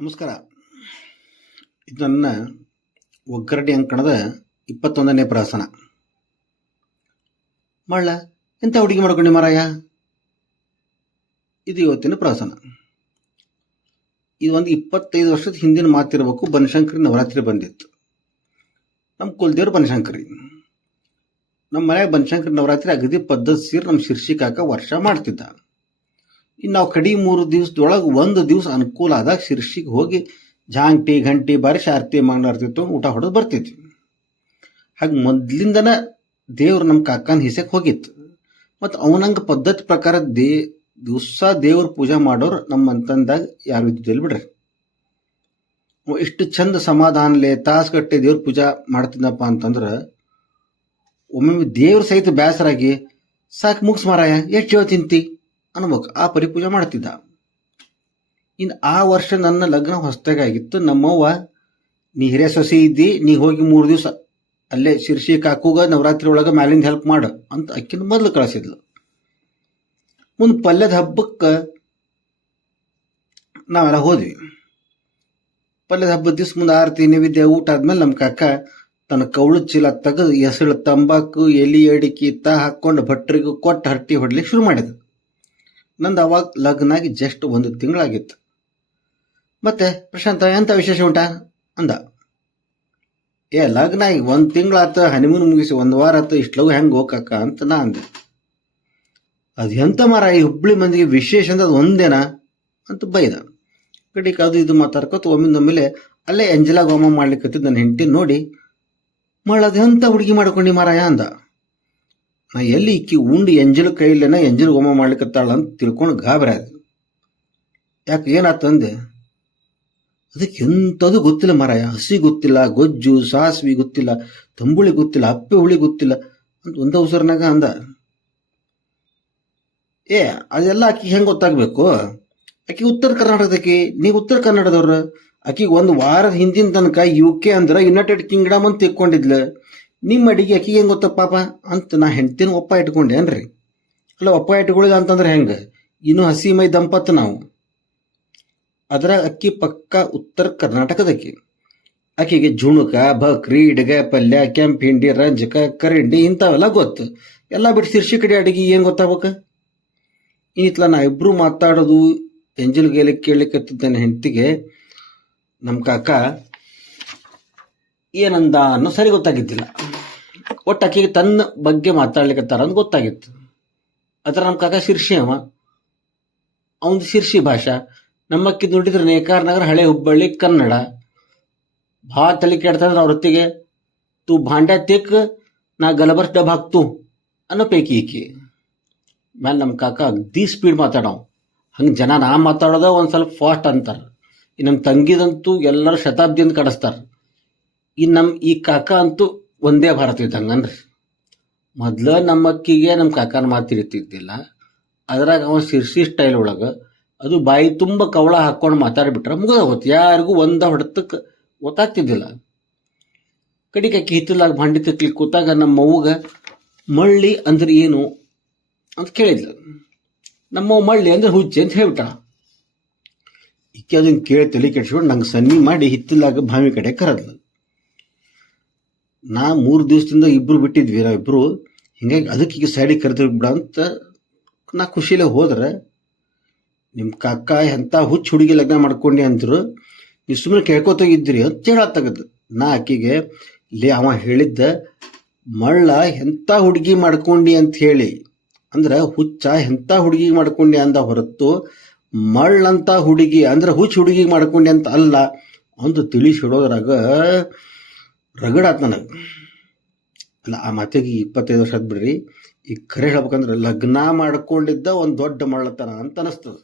ನಮಸ್ಕಾರ. ಇದು ನನ್ನ ಒಗ್ಗರಣೆ ಅಂಕಣದ 21ನೇ ಪ್ರಹಸನ. ಮಳ್ಳ ಎಂತ ಹುಡುಗಿ ಮಾಡ್ಕೊಂಡಿ ಮಾರಾಯ. ಇದು ಇವತ್ತಿನ ಪ್ರಹಸನ. ಇದು ಒಂದು 25 ವರ್ಷದ ಹಿಂದಿನ ಮಾತಿರಬೇಕು. ಬನಶಂಕರಿ ನವರಾತ್ರಿ ಬಂದಿತ್ತು. ನಮ್ಮ ಕುಲದೇವ್ರು ಬನಶಂಕರಿ. ನಮ್ಮ ಮನ್ಯಾಗ ಬನಶಂಕರಿ ನವರಾತ್ರಿ ಅಗದಿ ಪದ್ಧತಿ ಸೇರಿ ನಮ್ಮ ಶಿರ್ಷಿ ಕಾಕ ವರ್ಷ ಮಾಡ್ತಿದ್ದ. ಇನ್ನು ನಾವು ಕಡಿ 3 ದಿವಸದೊಳಗೆ 1 ದಿವಸ ಅನುಕೂಲ ಆದಾಗ ಶಿರ್ಷಿಗೆ ಹೋಗಿ ಜಾಂಗ್ಟಿ ಗಂಟಿ ಬಾರಿಸಿ ಆರತಿ ಮಂಗಳಾರತಿ ಊಟ ಹೊಡೆದು ಬರ್ತಿದ್ವಿ. ಹಾಗೆ ಮೊದ್ಲಿಂದನ ದೇವ್ರು ನಮ್ಮ ಕಾಕನ ಹಿಸಕ್ಕೆ ಹೋಗಿತ್ತು. ಮತ್ತು ಅವನಂಗೆ ಪದ್ಧತಿ ಪ್ರಕಾರ ದಿವಸ ದೇವ್ರ ಪೂಜೆ ಮಾಡೋರು ನಮ್ಮಂತಂದಾಗ ಯಾರು ಇದ್ದಿಲ್ಲ ಬಿಡ್ರಿ. ಇಷ್ಟು ಚಂದ ಸಮಾಧಾನಲೆ ತಾಸುಗಟ್ಟೆ ದೇವ್ರ ಪೂಜಾ ಮಾಡ್ತಿದ್ದಪ್ಪ ಅಂತಂದ್ರೆ ಒಮ್ಮೊಮ್ಮೆ ದೇವ್ರ ಸಹಿತ ಬೇಸರಾಗಿ ಸಾಕು ಮುಗಿಸ್ ಮಾರಾಯ ಎಷ್ಟು ಜೀವ ತಿಂತಿ ಅನ್ಬೇಕು. ಆ ಪರಿಪೂಜೆ ಮಾಡ್ತಿದ್ದ. ಇನ್ನು ಆ ವರ್ಷ ನನ್ನ ಲಗ್ನ ಹೊಸದಾಗಿತ್ತು. ನಮ್ಮವ್ವ ನೀ ಹಿರಿಯ ಸೊಸಿ ಇದ್ದಿ, ನೀ ಹೋಗಿ 3 ದಿವಸ ಅಲ್ಲೇ ಶಿರ್ಷಿ ಕಾಕುಗ ನವರಾತ್ರಿ ಒಳಗೆ ಮ್ಯಾಲಿಂದ ಹೆಲ್ಪ್ ಮಾಡು ಅಂತ ಅಕ್ಕಿನ ಮೊದಲು ಕಳಿಸಿದ್ಲು. ಮುಂದೆ ಪಲ್ಯದ ಹಬ್ಬಕ್ಕೆ ನಾವೆಲ್ಲ ಹೋದ್ವಿ. ಪಲ್ಯದ ಹಬ್ಬದ ದಿವ್ಸ ಮುಂದೆ ಆರತಿ ನೈವೇದ್ಯ ಊಟ ಆದ್ಮೇಲೆ ನಮ್ಮ ಕಾಕ ತನ್ನ ಕವಳು ಚೀಲ ತೆಗೆದು ಎಸಳು ತಂಬಾಕು ಎಲಿ ಅಡಿಕೆ ಹಾಕೊಂಡು ಭಟ್ರಿಗೂ ಕೊಟ್ಟು ಹರಟಿ ಹೊಡ್ಲಿಕ್ಕೆ ಶುರು ಮಾಡಿದ. ನಂದು ಅವಾಗ ಲಗ್ನಾಗಿ ಜಸ್ಟ್ 1 ತಿಂಗಳಾಗಿತ್ತು. ಮತ್ತೆ ಪ್ರಶಾಂತ ಎಂತ ವಿಶೇಷ ಉಂಟಾ ಅಂದ. ಲಗ್ನ ಈಗ 1 ತಿಂಗಳಾತ, ಹನಿಮೂನ್ ಮುಗಿಸಿ 1 ವಾರ ಆತ, ಇಷ್ಟು ಲಗು ಹೆಂಗೆ ಹೋಗಕ್ಕ ಅಂತ ನಾ ಅಂದೆ. ಅದು ಎಂತ ಮಾರ ಈ ಹುಬ್ಳಿ ಮಂದಿಗೆ ವಿಶೇಷ ಅಂದ್ರೆ ಅದು ಒಂದೇನಾ ಅಂತ ಬೈದ. ಕಡಿಗೆ ಅದು ಇದು ಮಾತಾಡ್ಕೊತ ಒಮ್ಮಿಂದೊಮ್ಮೆಲೆ ಅಲ್ಲೇ ಎಂಜಲಾಗ ಹೋಮ ಮಾಡ್ಲಿಕ್ಕೆ ನನ್ನ ಹೆಂಡತಿ ನೋಡಿ ಅದು ಎಂತ ಹುಡುಗಿ ಮಾಡ್ಕೊಂಡಿ ಮಾರಾಯ ಅಂದ. ನಾ ಎಲ್ಲಿ ಇಕ್ಕಿ ಉಂಡು ಎಂಜಲು ಕೈಲೇನ ಎಂಜಲು ಹೋಮ ಮಾಡ್ಲಿಕ್ಕತ್ತಾಳ ಅಂತ ತಿಳ್ಕೊಂಡು ಗಾಬರಿ ಆದ. ಯಾಕೆ ಏನಾತಂದೆ. ಅದಕ್ಕೆ ಎಂಥದ್ದು ಗೊತ್ತಿಲ್ಲ ಮಾರಾಯ. ಹಸಿ ಗೊತ್ತಿಲ್ಲ, ಗೊಜ್ಜು ಸಾಸ್ವಿ ಗೊತ್ತಿಲ್ಲ, ತಂಬುಳಿ ಗೊತ್ತಿಲ್ಲ, ಅಪ್ಪೆ ಹುಳಿ ಗೊತ್ತಿಲ್ಲ ಅಂತ ಒಂದ ಉಸರ್ನಾಗ ಅಂದ. ಅದೆಲ್ಲ ಆಕಿಗೆ ಹೆಂಗೆ ಗೊತ್ತಾಗ್ಬೇಕು? ಆಕಿ ಉತ್ತರ ಕರ್ನಾಟಕದಕಿ, ನೀವು ಉತ್ತರ ಕನ್ನಡದವ್ರ. ಆಕಿಗೆ 1 ವಾರದ ಹಿಂದಿನ ತನಕ UK ಅಂದ್ರೆ ಯುನೈಟೆಡ್ ಕಿಂಗ್ಡಮ್ ಅಂತ ತಿಳ್ಕೊಂಡಿದ್ಲು. ನಿಮ್ಮ ಅಡಿಗೆ ಅಕ್ಕಿಗೆ ಹೆಂಗೆ ಗೊತ್ತ ಪಾಪ ಅಂತ ನಾ ಹೆಂಡ್ತಿನ ಒಪ್ಪ ಇಟ್ಕೊಂಡೇನ್ರಿ. ಅಲ್ಲ ಒಪ್ಪ ಇಟ್ಕೊಳ್ಳಿಲ್ಲ ಅಂತಂದ್ರೆ ಹೆಂಗೆ? ಇನ್ನು ಹಸಿ ಮೈ ದಂಪತ್ತು ನಾವು. ಅದರ ಅಕ್ಕಿ ಪಕ್ಕ ಉತ್ತರ ಕರ್ನಾಟಕದಕ್ಕಿ. ಆಕಿಗೆ ಜುಣುಕ, ಬಕ್ರಿ, ಇಡಗ, ಪಲ್ಯ, ಕೆಂಪು ಹಿಂಡಿ, ರಂಜಕ, ಕರಿಂಡಿ ಇಂಥವೆಲ್ಲ ಗೊತ್ತು. ಎಲ್ಲ ಬಿಟ್ಟು ಶಿರ್ಷಿ ಕಡೆ ಅಡಿಗೆ ಏನು ಗೊತ್ತಾಗ್ಬೇಕ? ಇನ್ನಿತ್ಲ ನಾ ಇಬ್ರು ಮಾತಾಡೋದು ಎಂಜಲ್ ಗೇಲಿ ಕೇಳಲಿಕ್ಕತ್ತಿದ್ದಾನೆ ಹೆಂಡ್ತಿಗೆ ನಮ್ಮ ಕಾಕ ಏನಂದ ಅನ್ನೋ ಸರಿ ಗೊತ್ತಾಗಿದ್ದಿಲ್ಲ. ಒಟ್ಟು ಆಕಿಗೆ ತನ್ನ ಬಗ್ಗೆ ಮಾತಾಡ್ಲಿಕ್ಕತ್ತಾರ ಅಂತ ಗೊತ್ತಾಗಿತ್ತು. ಅದರ ನಮ್ಮ ಕಾಕ ಶಿರ್ಷಿ ಅವನದು ಶಿರ್ಷಿ ಭಾಷಾ. ನಮ್ಮಕ್ಕಿ ನೋಡಿದ್ರೆ ನೇಕಾರ ನಗರ, ಹಳೆ ಹುಬ್ಬಳ್ಳಿ, ಕನ್ನಡ. ಭಾಳ ತಲೆ ಕೆಡ್ತಂದ್ರೆ ಅವ್ರ ಹೊತ್ತಿಗೆ ತೂ ಭಾಂಡ್ಯ ತಿಕ್ ನಾ ಗಲಬರ್ಸ್ ಡಬ್ ಹಾಕ್ತು ಅನ್ನೋ ಪೈಕಿ ಈಕಿ. ಮ್ಯಾಲೆ ನಮ್ಮ ಕಾಕ ಅಗ್ದಿ ಸ್ಪೀಡ್ ಮಾತಾಡವ್. ಹಂಗೆ ಜನ ನಾ ಮಾತಾಡೋದ ಒಂದು ಸ್ವಲ್ಪ ಫಾಸ್ಟ್ ಅಂತಾರೆ. ಈ ನಮ್ಮ ತಂಗಿದಂತೂ ಎಲ್ಲರೂ ಶತಾಬ್ದಿಯಿಂದ ಕಡಿಸ್ತಾರೆ. ಈ ಕಾಕ ಅಂತೂ ಒಂದೇ ಭಾರತ ಇದ್ದಂಗನ್ರಿ. ಮೊದ್ಲು ನಮ್ಮಕ್ಕಿಗೆ ನಮ್ಮ ಕಾಕನ ಮಾತಿರ್ತಿದ್ದಿಲ್ಲ. ಅದ್ರಾಗ ಅವ ಶಿರ್ಸಿ ಸ್ಟೈಲ್ ಒಳಗೆ ಅದು ಬಾಯಿ ತುಂಬ ಕವಳ ಹಾಕೊಂಡು ಮಾತಾಡ್ಬಿಟ್ರೆ ಮುಗಿದ ಹೋತು. ಯಾರಿಗೂ ಹೊಡೆತಕ್ಕೆ ಗೊತ್ತಾಗ್ತಿದ್ದಿಲ್ಲ. ಕಡಿಗೆ ಅಕ್ಕಿ ಹಿತ್ತಲಾಗ ಭಾಂಡಿ ತಿಕ್ಲಿಕ್ಕೆ ಕೂತಾಗ ನಮ್ಮ ಅವ್ವಗ ಮಳ್ಳಿ ಅಂದ್ರೆ ಏನು ಅಂತ ಕೇಳಿದ್ಲು. ನಮ್ಮವ್ವ ಮಳ್ಳಿ ಅಂದ್ರೆ ಹುಚ್ಚಿ ಅಂತ ಹೇಳ್ಬಿಟ್ಟ. ಈಕೆ ಅದನ್ನ ಕೇಳಿ ತಲೆ ಕೆಡ್ಸ್ಕೊಂಡು ನಂಗೆ ಸನ್ನಿ ಮಾಡಿ ಹಿತ್ತಲಾಗ ಭಾವಿ ಕಡೆ ಕರೆದ್ಲು. ನಾ 3 ದಿವಸದಿಂದ ಇಬ್ರು ಬಿಟ್ಟಿದ್ವಿ ನಾವಿಬ್ರು. ಹಿಂಗಾಗಿ ಅದಕ್ಕೆ ಈಗ ಸೈಡಿಗೆ ಕರೆದ್ರು ಬಿಡ ಅಂತ ನಾ ಖುಷಿಲೇ ಹೋದ್ರೆ ನಿಮ್ಮ ಕಾಕ ಎಂಥ ಹುಚ್ಚು ಹುಡುಗಿ ಲಗ್ನ ಮಾಡ್ಕೊಂಡಿ ಅಂದ್ರು, ನೀವು ಸುಮ್ಮನೆ ಕೇಳ್ಕೊತಾಗಿದ್ರಿ ಅಂತ ಹೇಳತ್ತಾಗದ್ದು. ನಾ ಆಕಿಗೆ ಅವ ಹೇಳಿದ್ದ ಮಳ್ಳ ಎಂಥ ಹುಡುಗಿ ಮಾಡ್ಕೊಂಡಿ ಅಂತ ಹೇಳಿ ಅಂದ್ರೆ ಹುಚ್ಚ ಎಂಥ ಹುಡುಗಿ ಮಾಡ್ಕೊಂಡಿ ಅಂದ ಹೊರತು ಮಳ್ಳಂತ ಹುಡುಗಿ ಅಂದ್ರೆ ಹುಚ್ಚು ಹುಡುಗಿ ಮಾಡ್ಕೊಂಡಿ ಅಂತ ಅಲ್ಲ ಅಂದು ತಿಳಿಸಿಡೋದ್ರಾಗ ರಗಡಾತ್ ನನಗೆ. ಅಲ್ಲ ಆ ಮಾತಿಗೆ 25 ವರ್ಷ ಆದ್ ಬಿಡ್ರಿ. ಈಗ ಖರೆ ಹೇಳ್ಬೇಕಂದ್ರೆ ಲಗ್ನ ಮಾಡ್ಕೊಂಡಿದ್ದ ಒಂದು ದೊಡ್ಡ ಮಳ್ಳತನ ಅಂತ ಅನಿಸ್ತದೆ.